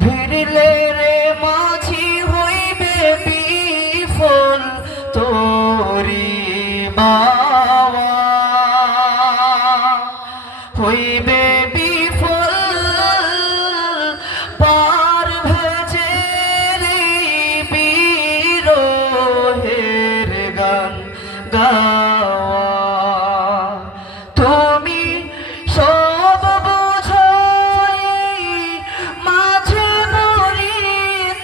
ভিড়লে রে মাঝি হইবে বিফল তোরি বাবা হইবে বিফল পার ভেজে রে বিরহের গান গাওয়া তুমি সব বোঝো মাঝে মরি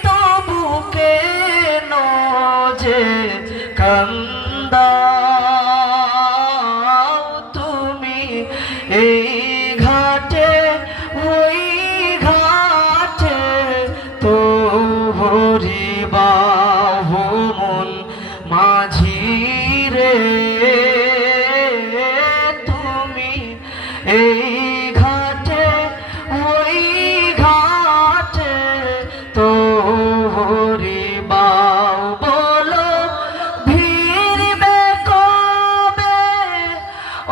তবু কেন যে কান্দাও তুমি এই ঘাটে ওই ঘাটে তো হরিবাহ মন মাঝি রে তুমি এই ঘাটে ওই ঘাটে তো হরিবাহ বলো ভিড়বে কবে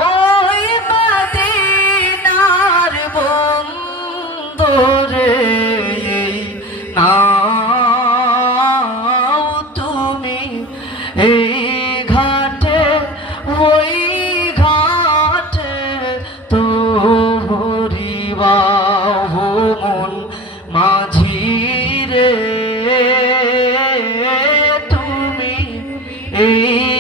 ওই মদিনার বন্দরে নাও তুমি এই ঘাটে ওই ঘাটে তো হরিবাহ মন মাঝি রে তুমি এই